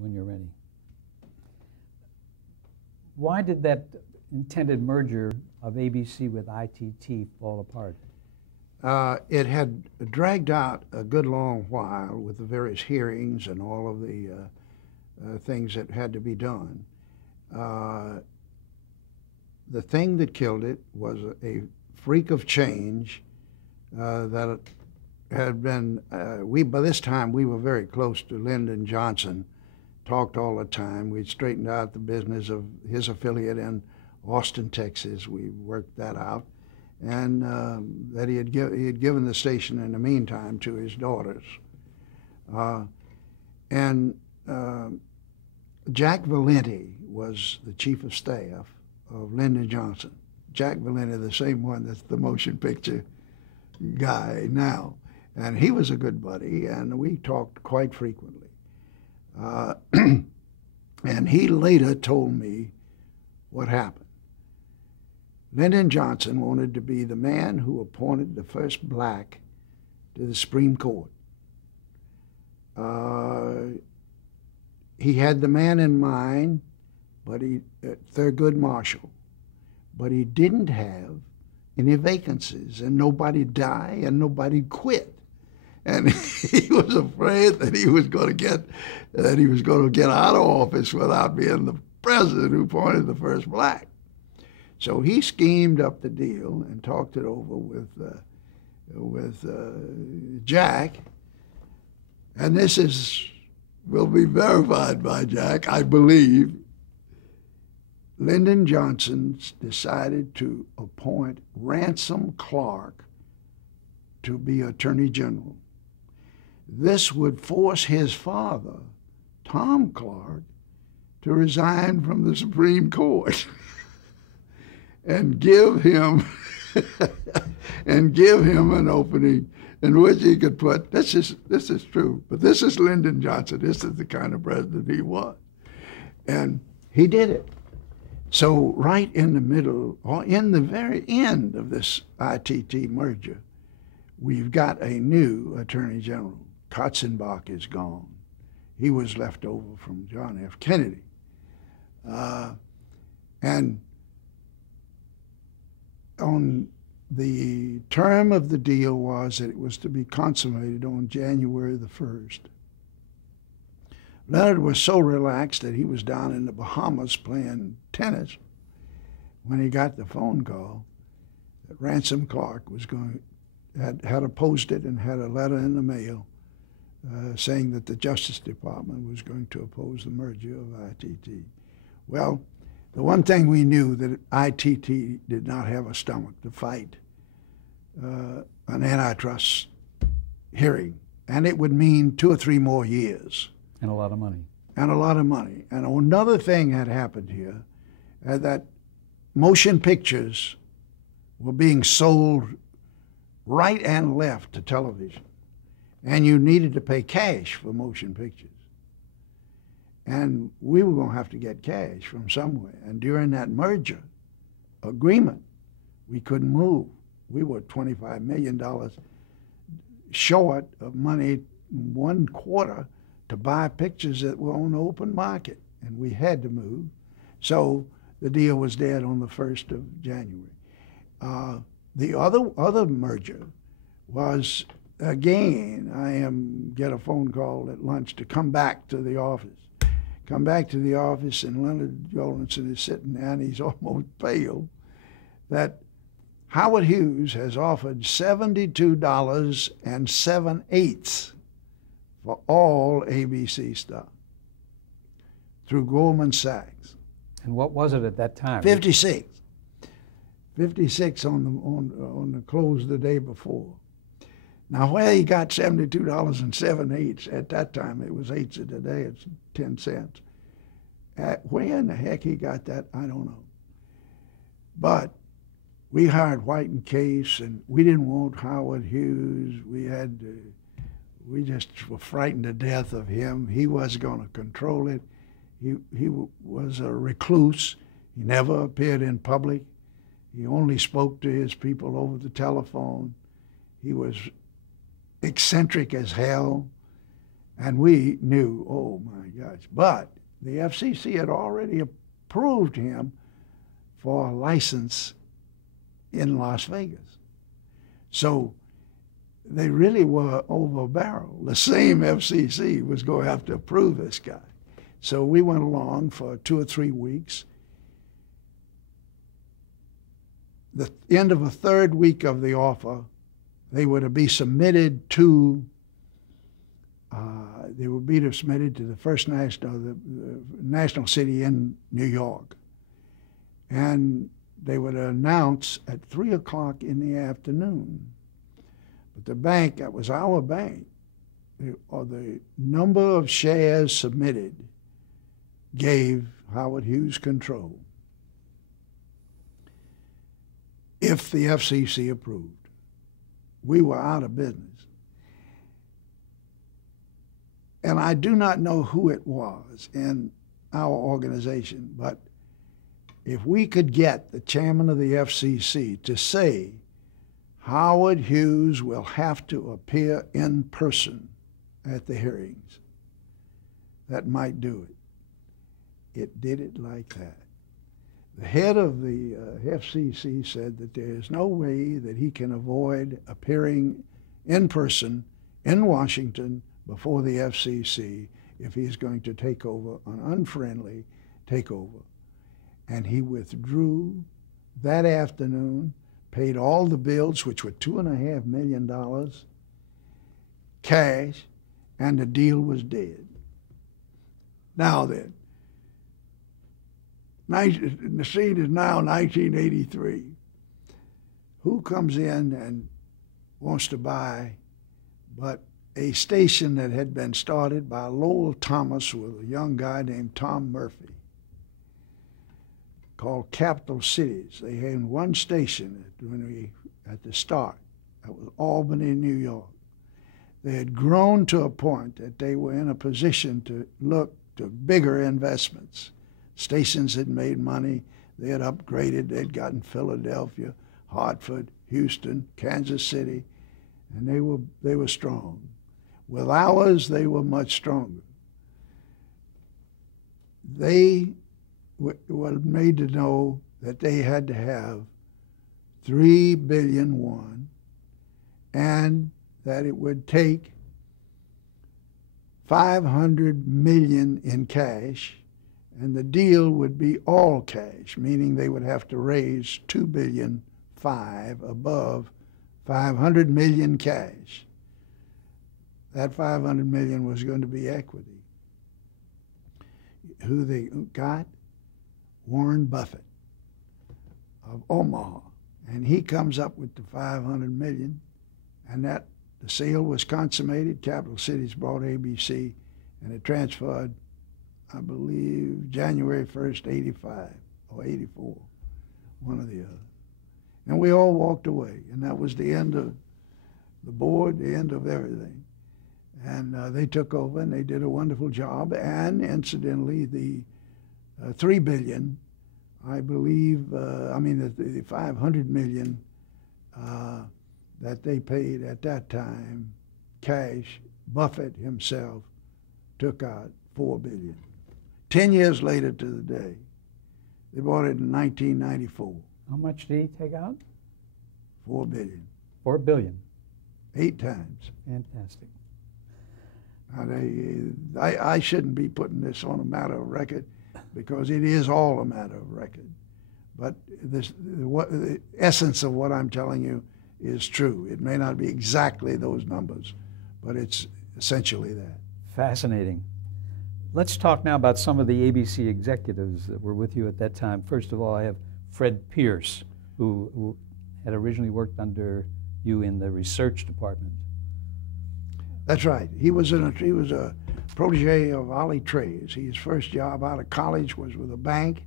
When you're ready. Why did that intended merger of ABC with ITT fall apart? It had dragged out a good long while with the various hearings and all of the things that had to be done. The thing that killed it was a freak of change that had been, by this time we were very close to Lyndon Johnson, talked all the time. We'd straightened out the business of his affiliate in Austin, Texas. We worked that out. And that he had given the station in the meantime to his daughters. Jack Valenti was the chief of staff of Lyndon Johnson. Jack Valenti, the same one that's the motion picture guy now. And he was a good buddy, and we talked quite frequently. And he later told me what happened. Lyndon Johnson wanted to be the man who appointed the first black to the Supreme Court. He had the man in mind, but Thurgood Marshall, but he didn't have any vacancies, and nobody died, and nobody quit. And he was afraid that he was going to get out of office without being the president who appointed the first black. So he schemed up the deal and talked it over with Jack, and this will be verified by Jack, I believe. Lyndon Johnson decided to appoint Ransom Clark to be Attorney General. This would force his father, Tom Clark, to resign from the Supreme Court. and give him an opening in which he could put, this is true, but this is Lyndon Johnson. This is the kind of president he was. And he did it. So right in the middle, or in the very end of this ITT merger, we've got a new Attorney General. Katzenbach is gone. He was left over from John F. Kennedy. And on the term of the deal was that it was to be consummated on January the 1st. Leonard was so relaxed that he was down in the Bahamas playing tennis when he got the phone call that Ransom Clark had opposed it and had a letter in the mail saying that the Justice Department was going to oppose the merger of ITT. Well, the one thing we knew that ITT did not have a stomach to fight an antitrust hearing, and it would mean 2 or 3 more years. And a lot of money. And a lot of money. And another thing had happened here, that motion pictures were being sold right and left to television, and you needed to pay cash for motion pictures. And we were going to have to get cash from somewhere. And during that merger agreement, we couldn't move. We were $25 million short of money, 1/4, to buy pictures that were on the open market. And we had to move. So the deal was dead on the 1st of January. The other merger was, again, I get a phone call at lunch to come back to the office. Come back to the office, and Leonard Jolinson is sitting there, and he's almost pale, that Howard Hughes has offered $72.78 for all ABC stock through Goldman Sachs. And what was it at that time? 56. 56 on the close the day before. Now, where he got $72.78 at that time, it was 8 cents a day, it's 10 cents. Where in the heck he got that, I don't know. But we hired White and Case, and we didn't want Howard Hughes. We just were frightened to death of him. He was going to control it. He was a recluse. He never appeared in public. He only spoke to his people over the telephone. He was eccentric as hell, And we knew, oh my gosh. But the FCC had already approved him for a license in Las Vegas. So they really were over a barrel. The same FCC was going to have to approve this guy. So we went along for 2 or 3 weeks. The end of the third week of the offer, they were to be submitted to the first national city in New York. And they would announce at 3 o'clock in the afternoon. But the bank, that was our bank, the number of shares submitted gave Howard Hughes control if the FCC approved. We were out of business. And I do not know who it was in our organization, but if we could get the chairman of the FCC to say Howard Hughes will have to appear in person at the hearings, that might do it. It did it like that. The head of the FCC said that there is no way that he can avoid appearing in person in Washington before the FCC if he's going to take over an unfriendly takeover. And he withdrew that afternoon, paid all the bills, which were $2.5 million, cash, and the deal was dead. Now then, the scene is now 1983. Who comes in and wants to buy but a station that had been started by Lowell Thomas with a young guy named Tom Murphy called Capital Cities. They had one station at the start. That was Albany, New York. They had grown to a point that they were in a position to look to bigger investments. Stations had made money. They had upgraded. They'd gotten Philadelphia, Hartford, Houston, Kansas City, and they were strong. With ours, they were much stronger. They were made to know that they had to have $3 billion and that it would take $500 million in cash, and the deal would be all cash, meaning they would have to raise $2.5 billion above $500 million cash. That $500 million was going to be equity. Who they got? Warren Buffett of Omaha. And he comes up with the $500 million, and that the sale was consummated. Capital Cities bought ABC, and it transferred, I believe, January 1st, 85 or 84, one or the other. And we all walked away, and that was the end of the board, the end of everything. And they took over, and they did a wonderful job. And incidentally, the $3 billion, I believe, the $500 million that they paid at that time, cash, Buffett himself took out $4 billion. 10 years later to the day, they bought it in 1994. How much did he take out? $4 billion. $4 billion. 8 times. Fantastic. Now I shouldn't be putting this on a matter of record because it is all a matter of record. But the essence of what I'm telling you is true. It may not be exactly those numbers, but it's essentially that. Fascinating. Let's talk now about some of the ABC executives that were with you at that time. First of all, I have Fred Pierce, who had originally worked under you in the research department. That's right. He was a protege of Ollie Trays. His first job out of college was with a bank.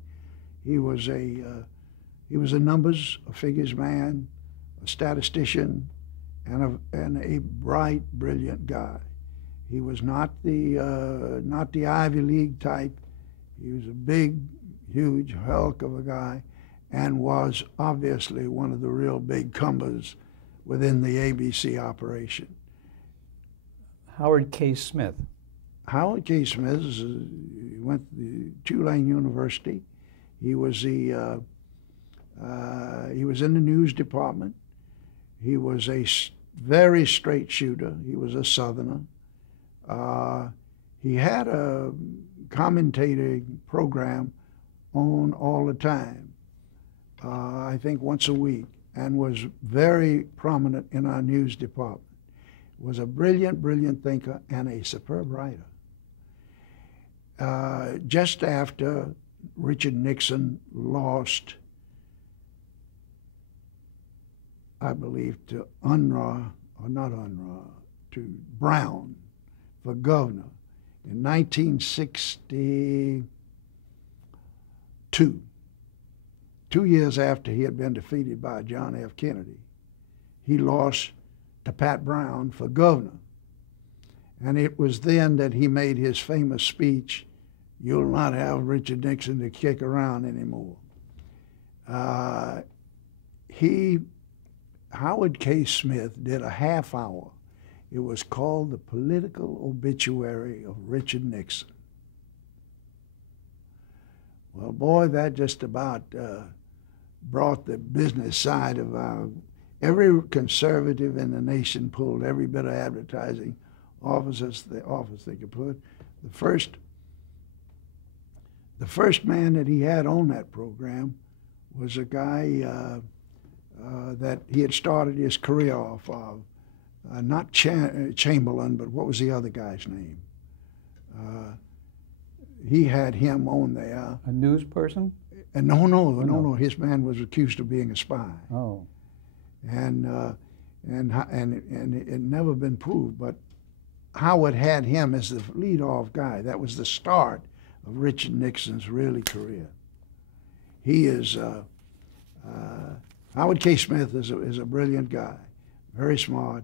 He was a numbers, a figures man, a statistician, and a bright, brilliant guy. He was not the Ivy League type. He was a big, huge hulk of a guy, and was obviously one of the real big cumbers within the ABC operation. Howard K. Smith. Howard K. Smith went to Tulane University. He was he was in the news department. He was a very straight shooter. He was a Southerner. He had a commentating program on all the time, I think once a week, and was very prominent in our news department. Was a brilliant, brilliant thinker and a superb writer. Just after Richard Nixon lost, I believe, to Unruh, or not Unruh, to Brown for governor in 1962, 2 years after he had been defeated by John F. Kennedy, he lost to Pat Brown for governor. And it was then that he made his famous speech, "You'll not have Richard Nixon to kick around anymore." Howard K. Smith did a half hour. It was called The Political Obituary of Richard Nixon. Well, boy, that just about brought the business side of every conservative in the nation pulled every bit of advertising office they could put. The first man that he had on that program was a guy that he had started his career off of, not Chamberlain, but what was the other guy's name? He had him on there. A news person? And no. His man was accused of being a spy. Oh. And it never been proved, but Howard had him as the lead-off guy. That was the start of Richard Nixon's really career. He is Howard K. Smith is a brilliant guy, very smart.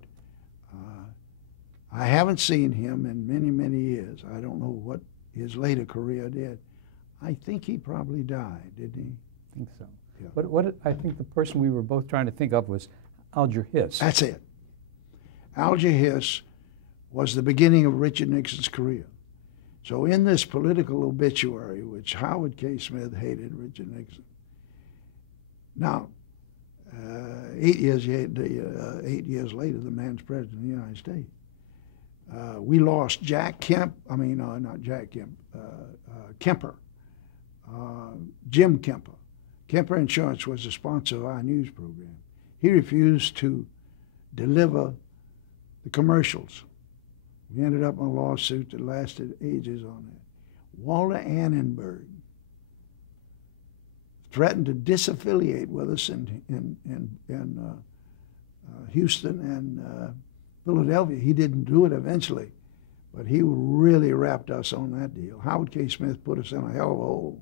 I haven't seen him in many, many years. I don't know what his later career did. I think he probably died, didn't he? I think so. Yeah. But what I think the person we were both trying to think of was Alger Hiss. That's it. Alger Hiss was the beginning of Richard Nixon's career. So in this political obituary, which Howard K. Smith hated Richard Nixon. Now, 8 years later, the man's president of the United States. We lost Kemper, Jim Kemper. Kemper Insurance was the sponsor of our news program. He refused to deliver the commercials. We ended up in a lawsuit that lasted ages on that. Walter Annenberg threatened to disaffiliate with us in Houston and Philadelphia. He didn't do it eventually, but he really wrapped us on that deal. Howard K. Smith put us in a hell of a hole.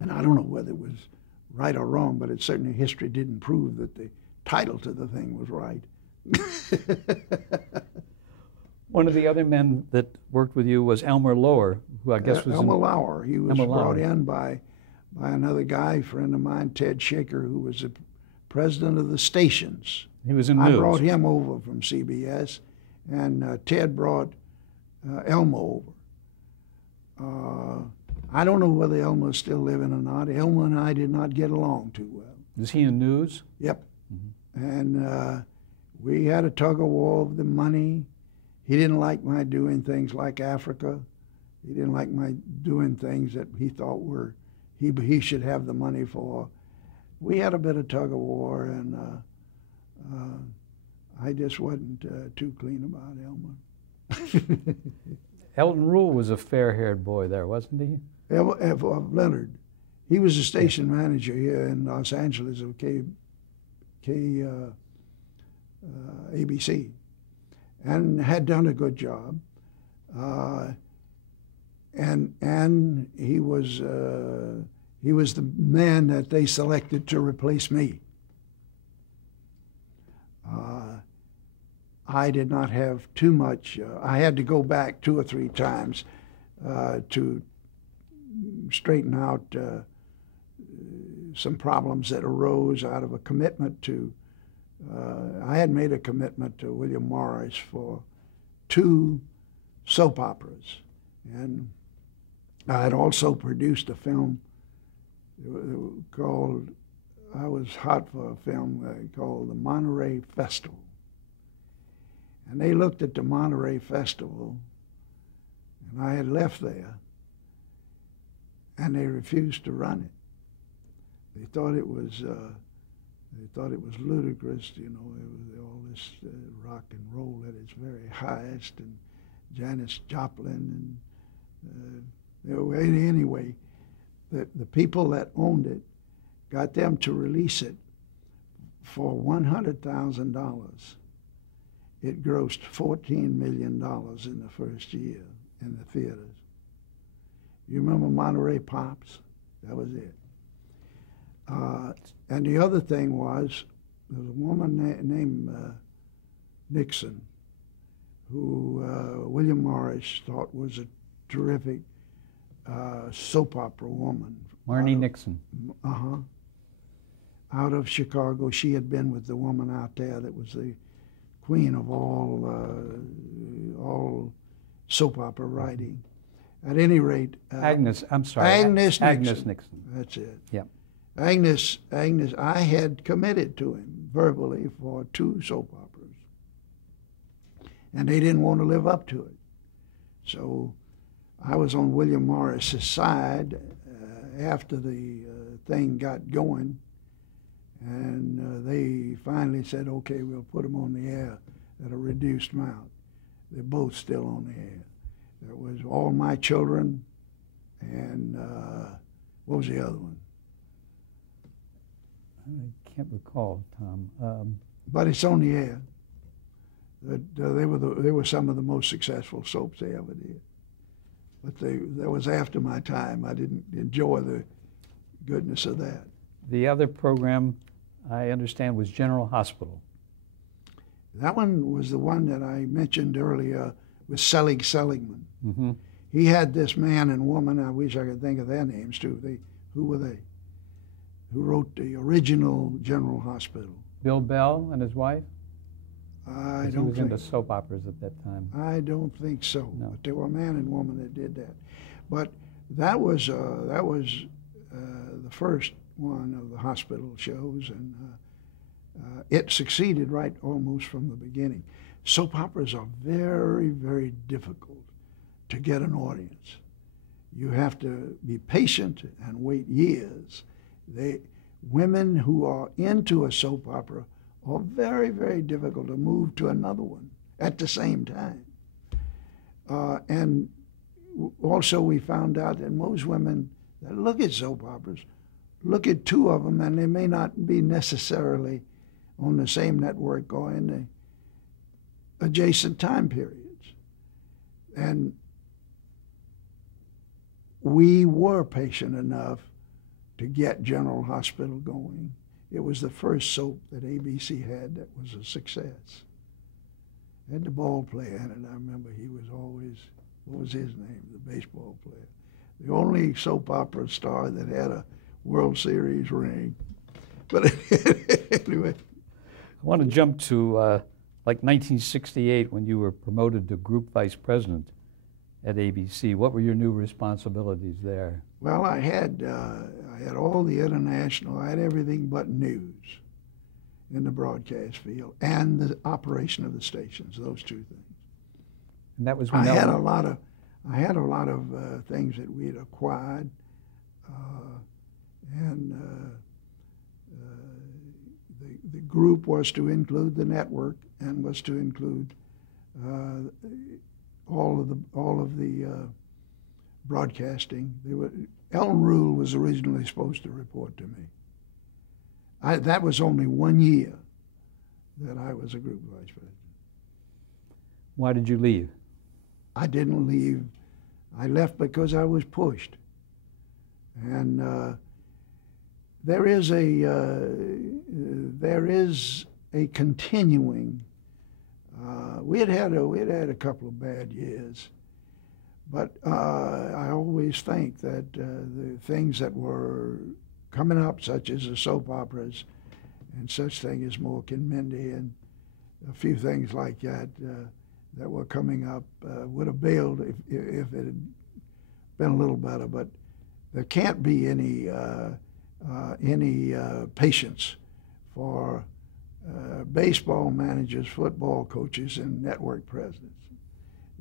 And I don't know whether it was right or wrong, but it certainly history didn't prove that the title to the thing was right. One of the other men that worked with you was Elmer Lower, who I guess was Elmer Lauer. He was Elmer brought Lauer. in by another guy, a friend of mine, Ted Shaker, who was the president of the stations. He was in I news. brought him over from CBS, and Ted brought Elmer over. I don't know whether Elmer's still living or not. Elmer and I did not get along too well. Is he in news? Yep. And we had a tug of war over the money. He didn't like my doing things like Africa. He didn't like my doing things that he thought were he should have the money for. We had a bit of tug of war, and I just wasn't too clean about Elmer. Elton Rule was a fair-haired boy there, wasn't he? Leonard. He was a station manager here in Los Angeles of ABC, and had done a good job. And he was the man that they selected to replace me. I did not have too much. I had to go back 2 or 3 times to straighten out some problems that arose out of a commitment to. I had made a commitment to William Morris for 2 soap operas. And I had also produced a film called, I was hot for a film called the Monterey Festival. And they looked at the Monterey Festival, and I had left there, and they refused to run it. They thought it was ludicrous, you know. It was all this rock and roll at its very highest, and Janis Joplin, and anyway, the people that owned it got them to release it for $100,000. It grossed $14 million in the first year in the theaters. You remember Monterey Pops? That was it. And the other thing was, there was a woman named Nixon, who William Morris thought was a terrific soap opera woman. Marnie Nixon. Uh-huh. Out of Chicago. She had been with the woman out there that was the queen of all soap opera writing. At any rate, Agnes Nixon. Nixon. That's it. Yeah. Agnes, I had committed to him verbally for 2 soap operas, and they didn't want to live up to it. So I was on William Morris's side after the thing got going, and they finally said, okay, we'll put them on the air at a reduced amount. They're both still on the air. There was All My Children, and what was the other one? I can't recall, Tom. But it's on the air. They were some of the most successful soaps they ever did. But that was after my time. I didn't enjoy the goodness of that. The other program, I understand, was General Hospital. That one was the one that I mentioned earlier with Selig Seligman. Mm-hmm. He had this man and woman, I wish I could think of their names too. Who were they? Who wrote the original General Hospital? Bill Bell and his wife? I don't think. He was into soap operas at that time. I don't think so. No. But they were a man and woman that did that. But that was the first one of the hospital shows, and it succeeded right almost from the beginning. Soap operas are very, very difficult to get an audience. You have to be patient and wait years. Women who are into a soap opera are very, very difficult to move to another one at the same time. And also we found out that most women that look at soap operas look at 2 of them, and they may not be necessarily on the same network or in the adjacent time periods. And we were patient enough to get General Hospital going. It was the first soap that ABC had that was a success. It had the ball player in it. I remember he was always, what was his name, the baseball player. The only soap opera star that had a World Series ring. But anyway. I want to jump to like 1968 when you were promoted to Group Vice President at ABC. What were your new responsibilities there? Well, I had all the international, I had everything but news in the broadcast field and the operation of the stations, those 2 things. And that was when I had a lot of things that we had acquired, and the group was to include the network and was to include all of the broadcasting. Ellen Rule was originally supposed to report to me. That was only 1 year that I was a group vice president. Why did you leave? I didn't leave. I left because I was pushed. And there is a continuing. We had had a couple of bad years, but I always think that the things that were coming up, such as the soap operas and such thing as Mork and Mindy and a few things like that, that were coming up would have bailed if it had been a little better. But there can't be any patience for baseball managers, football coaches, and network presidents.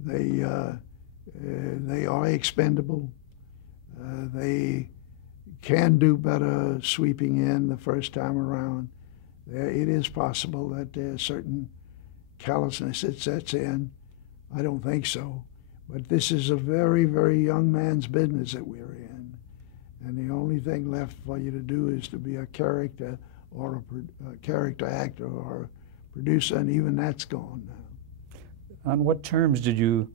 They are expendable. They can do better sweeping in the first time around. It is possible that there's certain callousness that sets in. I don't think so. But this is a very, very young man's business that we're in. And the only thing left for you to do is to be a character or a character actor or a producer, and even that's gone now. On what terms did you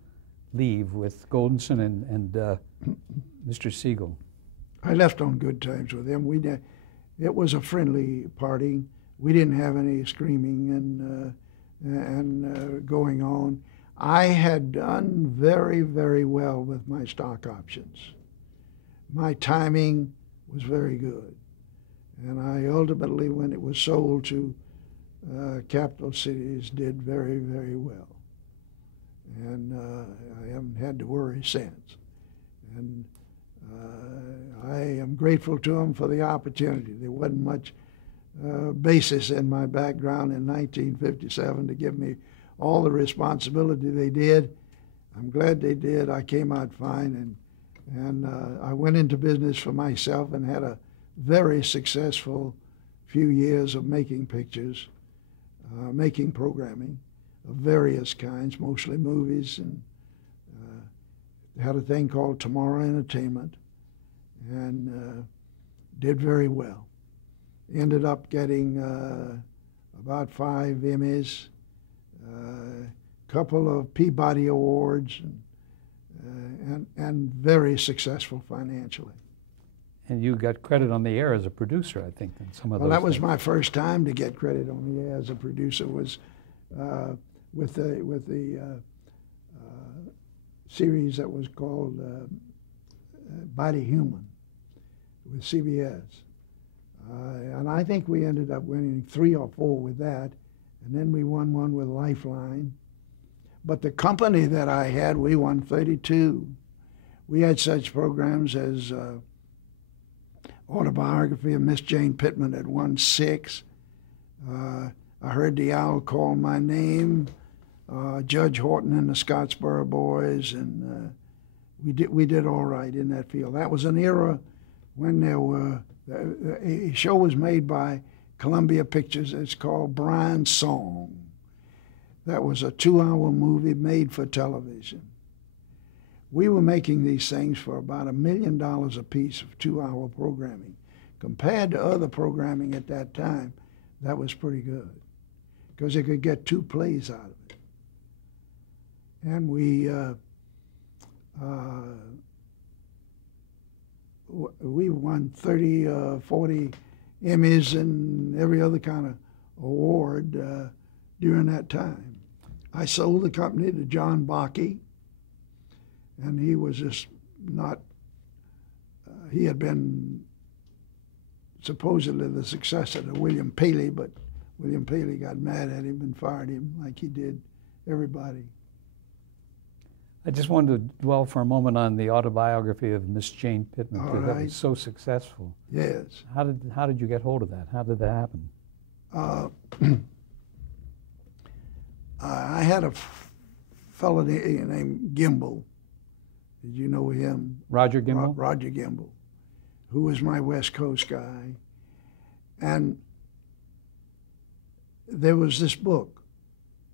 leave with Goldenson and Mr. Siegel? I left on good terms with him. It was a friendly parting. We didn't have any screaming and going on. I had done very, very well with my stock options. My timing was very good. And I ultimately, when it was sold to Capital Cities, did very, very well. And I haven't had to worry since. And I am grateful to them for the opportunity. There wasn't much basis in my background in 1957 to give me all the responsibility they did. I'm glad they did. I came out fine, and I went into business for myself and had a very successful few years of making pictures, making programming of various kinds, mostly movies, and had a thing called Tomorrow Entertainment, and did very well. Ended up getting about 5 Emmys, a couple of Peabody Awards, and very successful financially. And you got credit on the air as a producer, I think, in some of those. Well, that was things. my first time to get credit on the air as a producer. Was with the series that was called Body Human with CBS. And I think we ended up winning 3 or 4 with that. And then we won one with Lifeline. But the company that I had, we won 32. We had such programs as Autobiography of Miss Jane Pittman had won 6. I Heard the Owl Call My Name, Judge Horton and the Scottsboro Boys, and we did all right in that field. That was an era when there were, a show was made by Columbia Pictures. It's called Brian's Song. That was a 2-hour movie made for television. We were making these things for about $1 million a piece of 2-hour programming. Compared to other programming at that time, that was pretty good, because they could get 2 plays out of it. And we won 30, 40 Emmys and every other kind of award during that time. I sold the company to John Bakke, and he was just not, he had been supposedly the successor to William Paley, but William Paley got mad at him and fired him like he did everybody. I just wanted to dwell for a moment on the Autobiography of Miss Jane Pittman, because that was so successful. Yes. How did you get hold of that? How did that happen? I had a fellow named Gimbel. Did you know him? Roger Gimbel? Roger Gimbel, who was my West Coast guy. And there was this book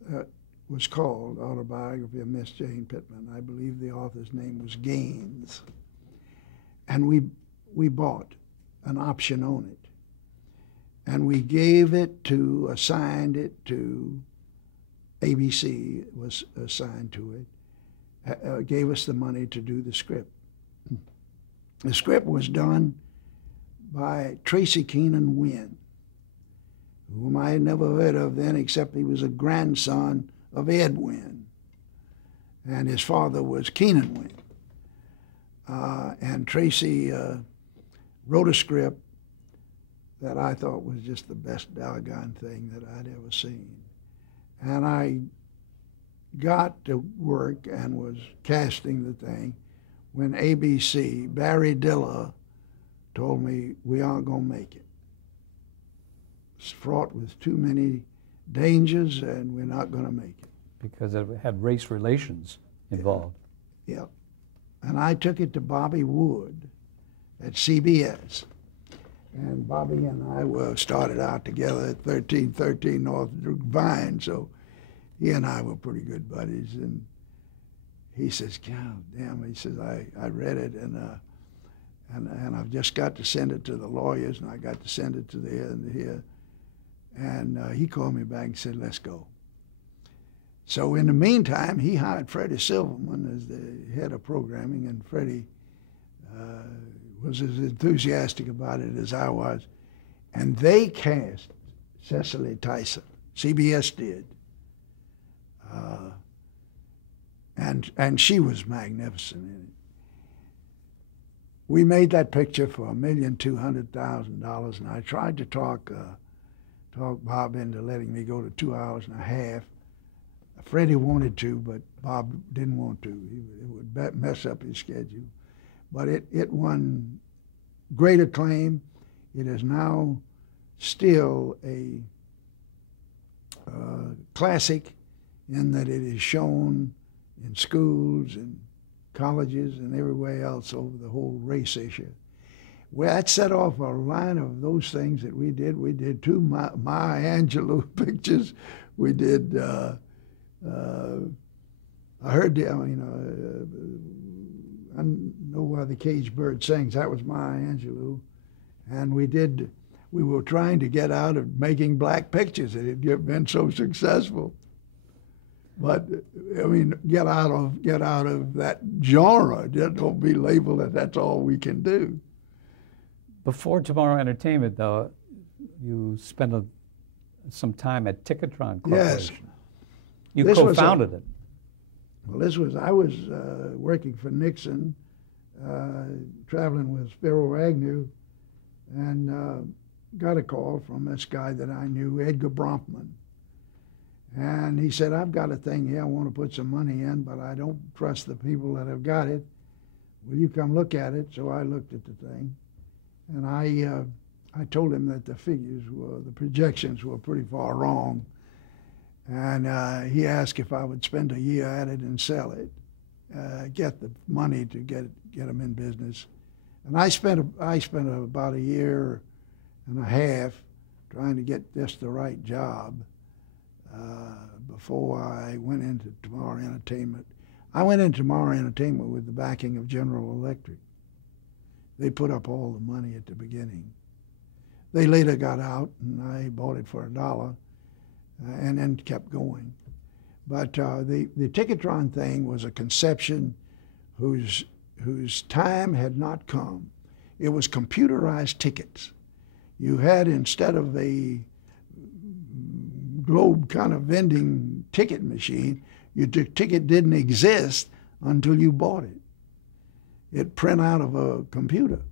that was called Autobiography of Miss Jane Pittman. I believe the author's name was Gaines. And we bought an option on it. And we gave it to, assigned it to ABC, was assigned to it, gave us the money to do the script. The script was done by Tracy Keenan Wynn, whom I had never heard of then, except he was a grandson of Ed Wynn, and his father was Keenan Wynn. And Tracy wrote a script that I thought was just the best doggone thing that I'd ever seen. And I got to work and was casting the thing when ABC, Barry Diller, told me we aren't going to make it. It's fraught with too many dangers and we're not going to make it. Because it had race relations involved. Yeah. And I took it to Bobby Wood at CBS. And Bobby and I started out together at 1313 North Vine, so he and I were pretty good buddies. And he says, God damn, he says, I read it and I've just got to send it to the lawyers, and I got to send it to there and here. And he called me back and said, let's go. So in the meantime, he hired Freddie Silverman as the head of programming, and Freddie was as enthusiastic about it as I was. And they cast Cicely Tyson. CBS did. And she was magnificent in it. We made that picture for $1,200,000, and I tried to talk Bob into letting me go to 2 hours and a half. Freddie wanted to, but Bob didn't want to. It would mess up his schedule. But it won great acclaim. It is now still a classic in that it is shown in schools and colleges and everywhere else over the whole race issue. Well, that set off a line of those things that we did. We did 2 Maya Angelou pictures. We did, I heard, I know why the caged bird sings. That was Maya Angelou. And we were trying to get out of making black pictures. It had been so successful. But I mean, get out of that genre. Don't be labeled that that's all we can do. Before Tomorrow Entertainment, though, you spent some time at Ticketron Corporation. Yes. You co-founded it. Well, I was working for Nixon, traveling with Spiro Agnew, and got a call from this guy that I knew, Edgar Bronfman. And he said, I've got a thing here, I want to put some money in, but I don't trust the people that have got it. Will you come look at it? So I looked at the thing, and I told him that the projections were pretty far wrong. And he asked if I would spend a year at it and sell it, get the money to get them in business. And I spent about a year and a half trying to get just the right job before I went into Tomorrow Entertainment. I went into Tomorrow Entertainment with the backing of General Electric. They put up all the money at the beginning. They later got out, and I bought it for $1. And then kept going. But the Ticketron thing was a conception whose time had not come. It was computerized tickets. You had, instead of a globe kind of vending ticket machine, your ticket didn't exist until you bought it. It print out of a computer.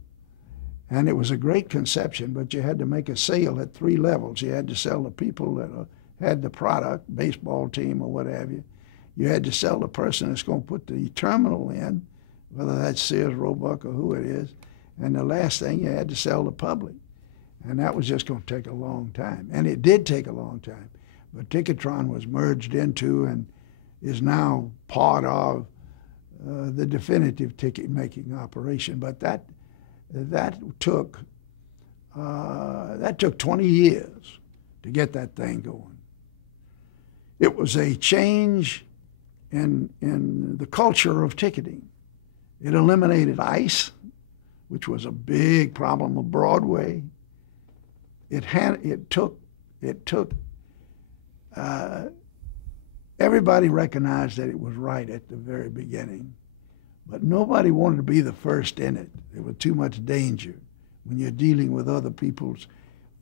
And it was a great conception, but you had to make a sale at 3 levels. You had to sell to people that had the product, baseball team or what have you. You had to sell the person that's going to put the terminal in, whether that's Sears, Roebuck, or who it is. And the last thing, you had to sell the public. And that was just going to take a long time. And it did take a long time. But Ticketron was merged into and is now part of the definitive ticket-making operation. But that took 20 years to get that thing going. It was a change in the culture of ticketing. It eliminated ice, which was a big problem of Broadway. Everybody recognized that it was right at the very beginning, but nobody wanted to be the first in it. There was too much danger when you're dealing with other people's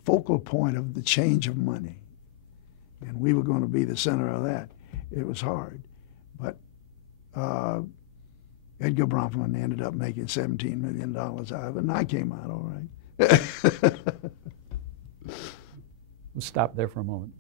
focal point of the change of money. And we were going to be the center of that. It was hard. But Edgar Bronfman ended up making $17 million out of it, and I came out all right. We'll stop there for a moment.